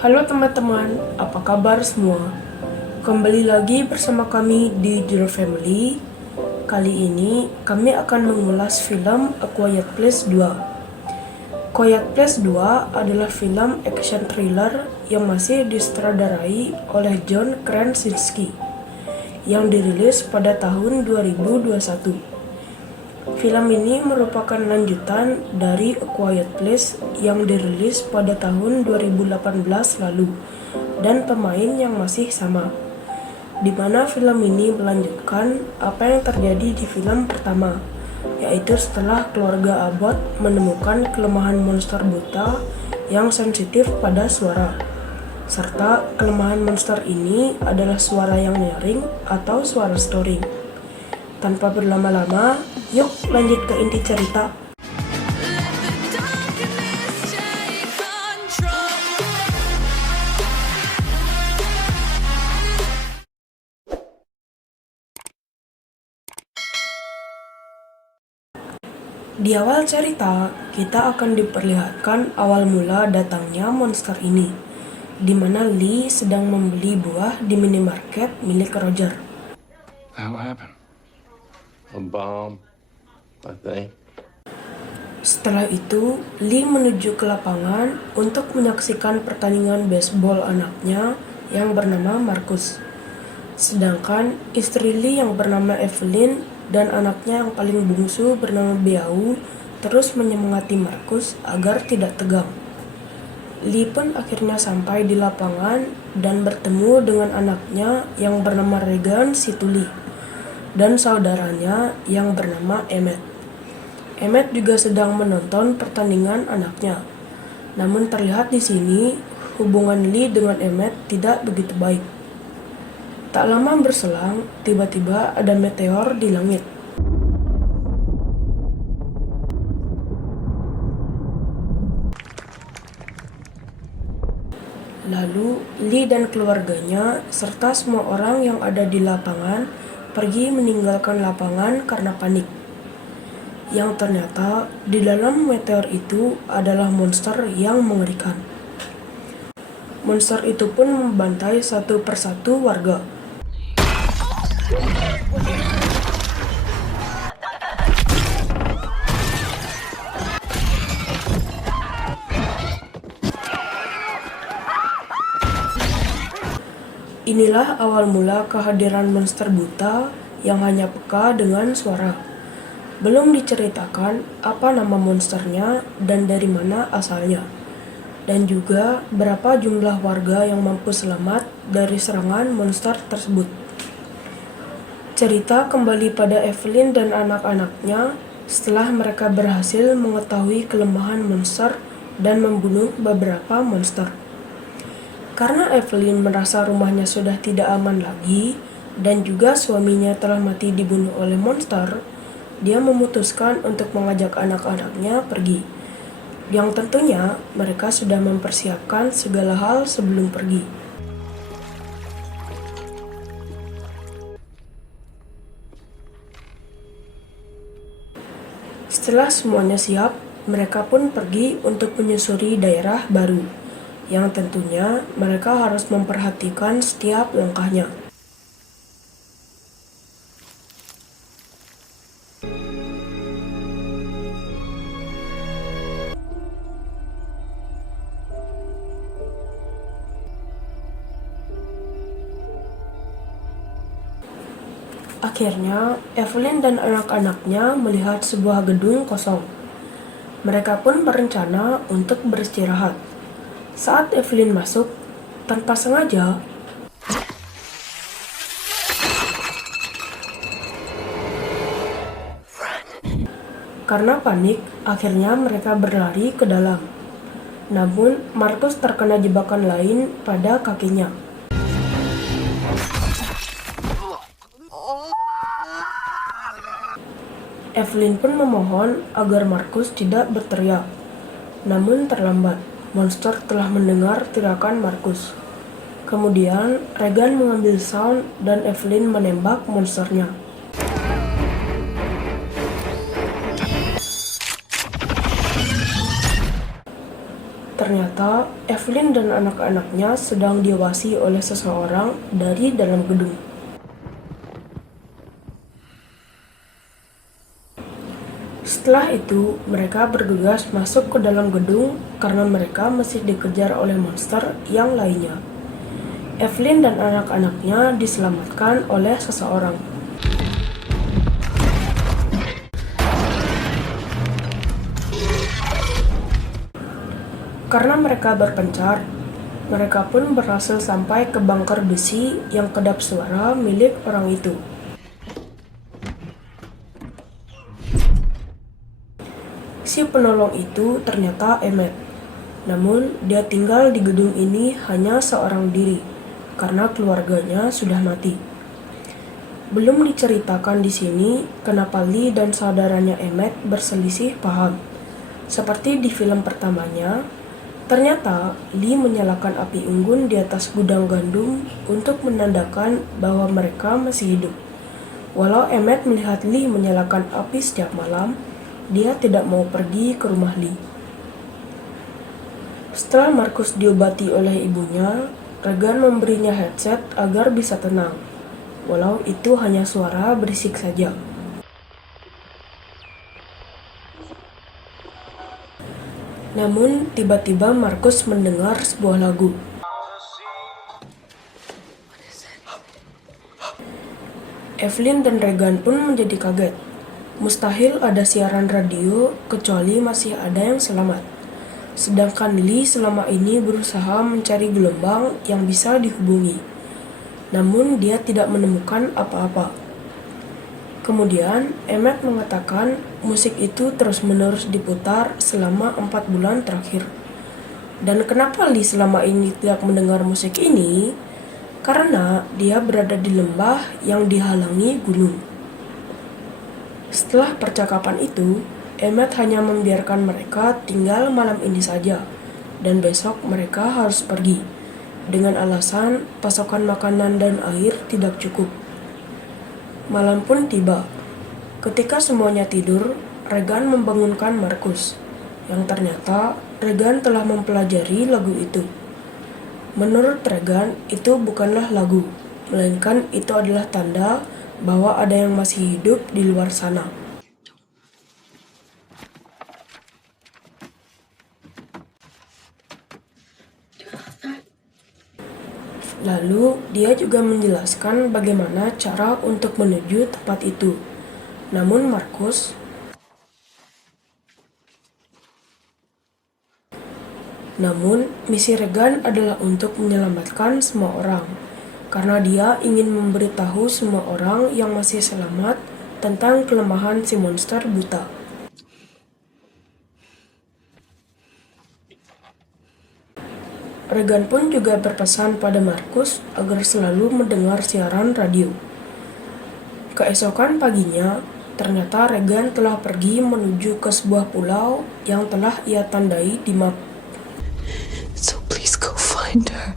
Halo teman-teman, apa kabar semua? Kembali lagi bersama kami di Dear Family. Kali ini kami akan mengulas film A Quiet Place 2. Quiet Place 2 adalah film action thriller yang masih disutradarai oleh John Krasinski yang dirilis pada tahun 2021. Film ini merupakan lanjutan dari A Quiet Place yang dirilis pada tahun 2018 lalu dan pemain yang masih sama, di mana film ini melanjutkan apa yang terjadi di film pertama, yaitu setelah keluarga Abbott menemukan kelemahan monster buta yang sensitif pada suara. Serta kelemahan monster ini adalah suara yang nyaring atau suara snoring. Tanpa berlama-lama, yuk lanjut ke inti cerita. Di awal cerita, kita akan diperlihatkan awal mula datangnya monster ini, di mana Lee sedang membeli buah di minimarket milik Roger. What happened? A bomb, I think. Setelah itu, Lee menuju ke lapangan untuk menyaksikan pertandingan baseball anaknya yang bernama Marcus. Sedangkan istri Lee yang bernama Evelyn dan anaknya yang paling bungsu bernama Beau terus menyemangati Marcus agar tidak tegang. Lee pun akhirnya sampai di lapangan dan bertemu dengan anaknya yang bernama Regan Situli dan saudaranya yang bernama Emmett. Emmett juga sedang menonton pertandingan anaknya. Namun terlihat di sini hubungan Lee dengan Emmett tidak begitu baik. Tak lama berselang, tiba-tiba ada meteor di langit. Lalu, Lee dan keluarganya serta semua orang yang ada di lapangan pergi meninggalkan lapangan karena panik. Yang ternyata di dalam meteor itu adalah monster yang mengerikan. Monster itu pun membantai satu persatu warga. Inilah awal mula kehadiran monster buta yang hanya peka dengan suara. Belum diceritakan apa nama monsternya dan dari mana asalnya, dan juga berapa jumlah warga yang mampu selamat dari serangan monster tersebut. Cerita kembali pada Evelyn dan anak-anaknya setelah mereka berhasil mengetahui kelemahan monster dan membunuh beberapa monster. Karena Evelyn merasa rumahnya sudah tidak aman lagi dan juga suaminya telah mati dibunuh oleh monster, dia memutuskan untuk mengajak anak-anaknya pergi. Yang tentunya mereka sudah mempersiapkan segala hal sebelum pergi. Setelah semuanya siap, mereka pun pergi untuk menyusuri daerah baru, yang tentunya mereka harus memperhatikan setiap langkahnya. Akhirnya, Evelyn dan anak-anaknya melihat sebuah gedung kosong. Mereka pun berencana untuk beristirahat. Saat Evelyn masuk, tanpa sengaja, karena panik, akhirnya mereka berlari ke dalam. Namun, Marcus terkena jebakan lain pada kakinya. Evelyn pun memohon agar Marcus tidak berteriak. Namun terlambat, monster telah mendengar teriakan Marcus. Kemudian, Regan mengambil sound dan Evelyn menembak monsternya. Ternyata Evelyn dan anak-anaknya sedang diawasi oleh seseorang dari dalam gedung. Setelah itu, mereka bergegas masuk ke dalam gedung karena mereka masih dikejar oleh monster yang lainnya. Evelyn dan anak-anaknya diselamatkan oleh seseorang. Karena mereka berpencar, mereka pun berhasil sampai ke bunker besi yang kedap suara milik orang itu. Si penolong itu ternyata Emmett. Namun, dia tinggal di gedung ini hanya seorang diri, karena keluarganya sudah mati. Belum diceritakan di sini kenapa Lee dan saudaranya Emmett berselisih paham. Seperti di film pertamanya, ternyata Lee menyalakan api unggun di atas gudang gandum untuk menandakan bahwa mereka masih hidup. Walau Emmett melihat Lee menyalakan api setiap malam, dia tidak mau pergi ke rumah Lee. Setelah Marcus diobati oleh ibunya, Regan memberinya headset agar bisa tenang, walau itu hanya suara berisik saja. Namun, tiba-tiba Marcus mendengar sebuah lagu. Evelyn dan Regan pun menjadi kaget. Mustahil ada siaran radio kecuali masih ada yang selamat. Sedangkan Lee selama ini berusaha mencari gelombang yang bisa dihubungi. Namun dia tidak menemukan apa-apa. Kemudian Emmett mengatakan musik itu terus-menerus diputar selama 4 bulan terakhir. Dan kenapa Lee selama ini tidak mendengar musik ini? Karena dia berada di lembah yang dihalangi gunung. Setelah percakapan itu, Emmett hanya membiarkan mereka tinggal malam ini saja, dan besok mereka harus pergi, dengan alasan pasokan makanan dan air tidak cukup. Malam pun tiba. Ketika semuanya tidur, Regan membangunkan Marcus, yang ternyata Regan telah mempelajari lagu itu. Menurut Regan, itu bukanlah lagu, melainkan itu adalah tanda bahwa ada yang masih hidup di luar sana. Lalu, dia juga menjelaskan bagaimana cara untuk menuju tempat itu. Namun misi Regan adalah untuk menyelamatkan semua orang, karena dia ingin memberitahu semua orang yang masih selamat tentang kelemahan si monster buta. Regan pun juga berpesan pada Marcus agar selalu mendengar siaran radio. Keesokan paginya, ternyata Regan telah pergi menuju ke sebuah pulau yang telah ia tandai di map. So please go find her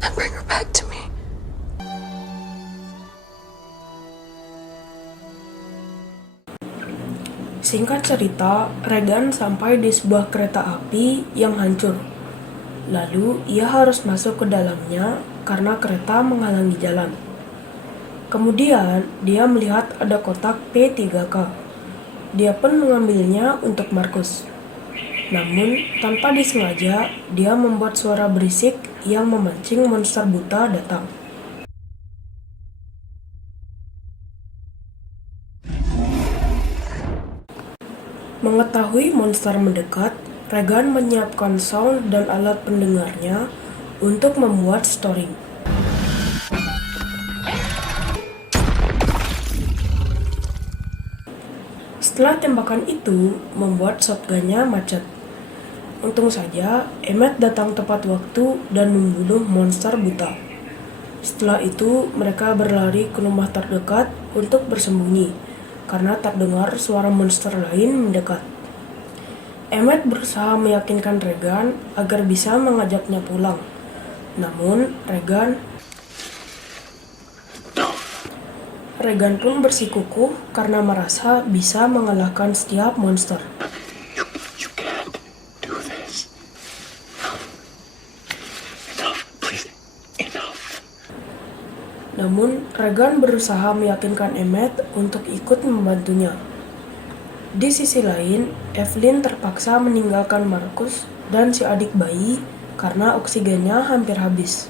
and bring her back to me. Singkat cerita, Regan sampai di sebuah kereta api yang hancur. Lalu, ia harus masuk ke dalamnya karena kereta menghalangi jalan. Kemudian, dia melihat ada kotak P3K. Dia pun mengambilnya untuk Marcus. Namun, tanpa disengaja, dia membuat suara berisik yang memancing monster buta datang. Mengetahui monster mendekat, Regan menyiapkan sound dan alat pendengarnya untuk membuat storing. Setelah tembakan itu membuat shotgunnya macet. Untung saja, Emmett datang tepat waktu dan membunuh monster buta. Setelah itu, mereka berlari ke rumah terdekat untuk bersembunyi, karena terdengar suara monster lain mendekat. Emmett berusaha meyakinkan Regan agar bisa mengajaknya pulang. Namun, Regan pun bersikukuh karena merasa bisa mengalahkan setiap monster. You can't do Namun, Regan berusaha meyakinkan Emmett untuk ikut membantunya. Di sisi lain, Evelyn terpaksa meninggalkan Marcus dan si adik bayi karena oksigennya hampir habis.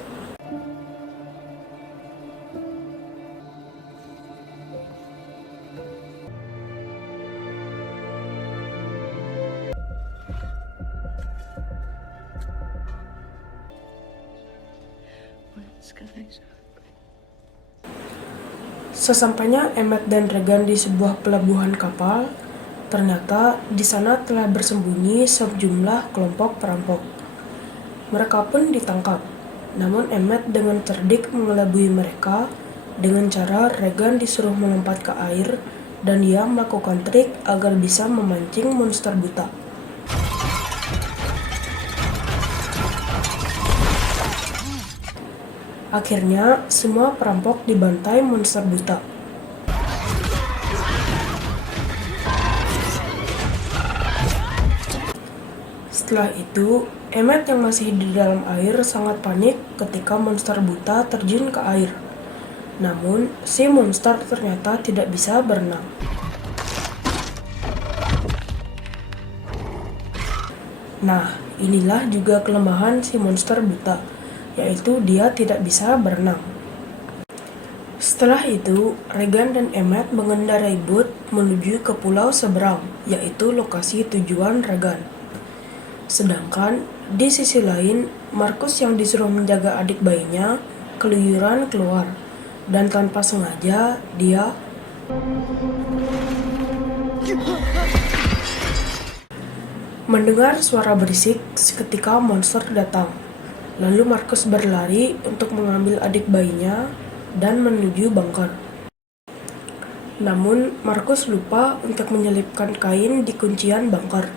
Sesampainya Emmett dan Regan di sebuah pelabuhan kapal, ternyata di sana telah bersembunyi sejumlah kelompok perampok. Mereka pun ditangkap, namun Emmett dengan cerdik mengelabui mereka dengan cara Regan disuruh melompat ke air dan dia melakukan trik agar bisa memancing monster buta. Akhirnya, semua perampok dibantai monster buta. Setelah itu, Emmett yang masih di dalam air sangat panik ketika monster buta terjun ke air. Namun, si monster ternyata tidak bisa berenang. Nah, inilah juga kelemahan si monster buta, yaitu dia tidak bisa berenang. Setelah itu, Regan dan Emmett mengendarai boot menuju ke pulau seberang, yaitu lokasi tujuan Regan. Sedangkan di sisi lain, Marcus yang disuruh menjaga adik bayinya keluyuran keluar, dan tanpa sengaja dia mendengar suara berisik seketika monster datang. Lalu Marcus berlari untuk mengambil adik bayinya dan menuju bunker. Namun, Marcus lupa untuk menyelipkan kain di kuncian bunker,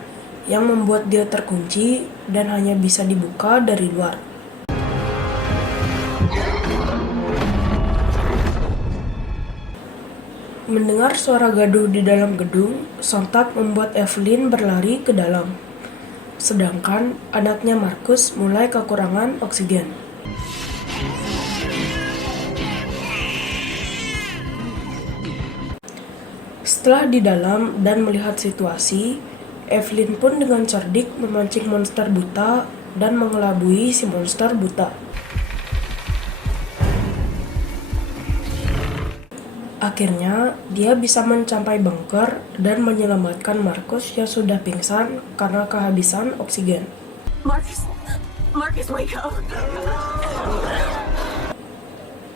yang membuat dia terkunci dan hanya bisa dibuka dari luar. Mendengar suara gaduh di dalam gedung, sontak membuat Evelyn berlari ke dalam. Sedangkan anaknya Marcus mulai kekurangan oksigen. Setelah di dalam dan melihat situasi, Evelyn pun dengan cerdik memancing monster buta dan mengelabui si monster buta. Akhirnya, dia bisa mencapai bunker dan menyelamatkan Marcus yang sudah pingsan karena kehabisan oksigen. Marcus, wake up.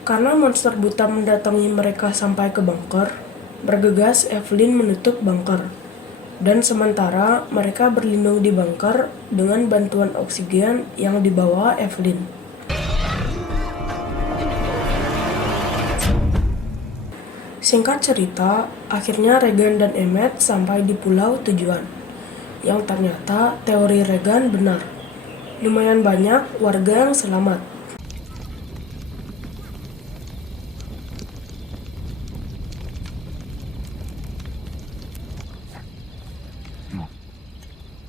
Karena monster buta mendatangi mereka sampai ke bunker, bergegas Evelyn menutup bunker. Dan sementara mereka berlindung di bunker dengan bantuan oksigen yang dibawa Evelyn. Singkat cerita, akhirnya Regan dan Emmett sampai di pulau tujuan, yang ternyata teori Regan benar. Lumayan banyak warga yang selamat.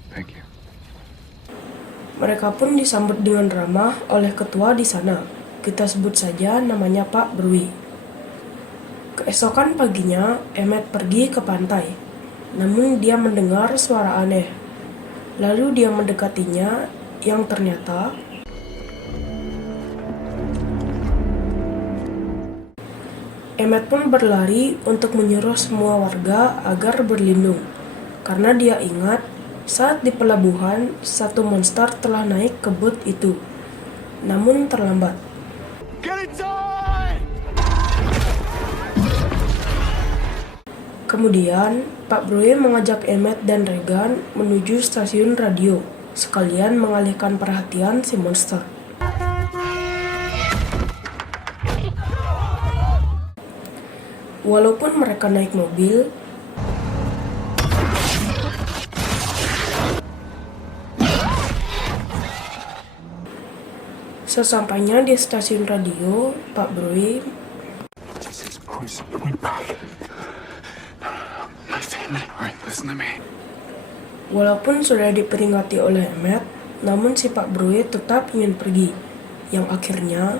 Thank you. Mereka pun disambut dengan ramah oleh ketua di sana. Kita sebut saja namanya Pak Brui. Keesokan paginya, Emmett pergi ke pantai. Namun dia mendengar suara aneh. Lalu dia mendekatinya, yang ternyata Emmett pun berlari untuk menyuruh semua warga agar berlindung. Karena dia ingat, saat di pelabuhan, satu monster telah naik ke boot itu. Namun terlambat. Kemudian, Pak Brui mengajak Emmett dan Regan menuju stasiun radio, sekalian mengalihkan perhatian si monster. Walaupun mereka naik mobil, sesampainya di stasiun radio, Pak Brui walaupun sudah diperingati oleh Emmett, namun si Pak Brui tetap ingin pergi, yang akhirnya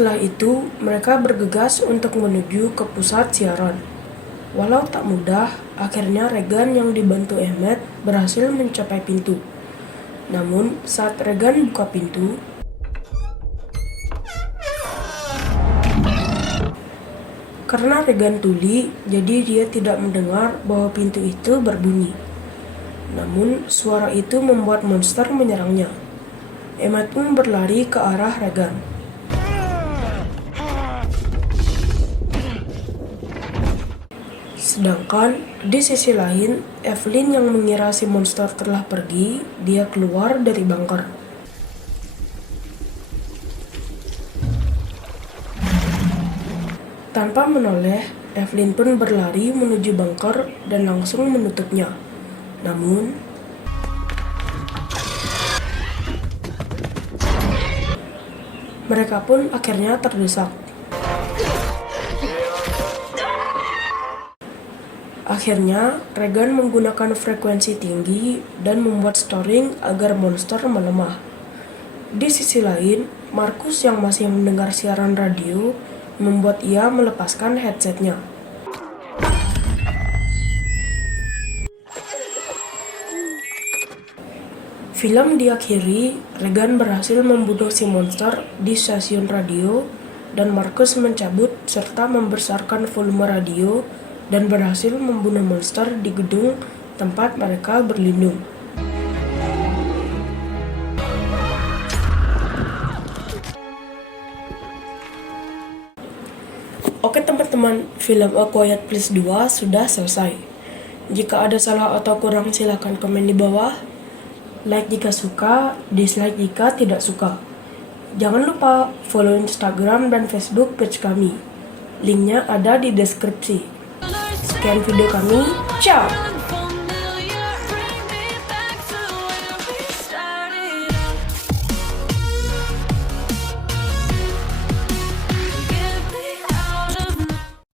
Setelah itu, mereka bergegas untuk menuju ke pusat siaran. Walau tak mudah, akhirnya Regan yang dibantu Emmett berhasil mencapai pintu. Namun, saat Regan buka pintu, karena Regan tuli, jadi dia tidak mendengar bahwa pintu itu berbunyi. Namun, suara itu membuat monster menyerangnya. Emmett pun berlari ke arah Regan. Sedangkan di sisi lain, Evelyn yang mengira si monster telah pergi, dia keluar dari bunker. Tanpa menoleh, Evelyn pun berlari menuju bunker dan langsung menutupnya. Namun, mereka pun akhirnya terdesak. Akhirnya, Regan menggunakan frekuensi tinggi dan membuat storing agar monster melemah. Di sisi lain, Marcus yang masih mendengar siaran radio membuat ia melepaskan headsetnya. Film diakhiri, Regan berhasil membunuh si monster di stasiun radio dan Marcus mencabut serta membesarkan volume radio dan berhasil membunuh monster di gedung tempat mereka berlindung. Oke teman-teman, film A Quiet Place 2 sudah selesai. Jika ada salah atau kurang silahkan komen di bawah. Like jika suka, dislike jika tidak suka. Jangan lupa follow Instagram dan Facebook page kami. Linknya ada di deskripsi. Sekian video kami, ciao!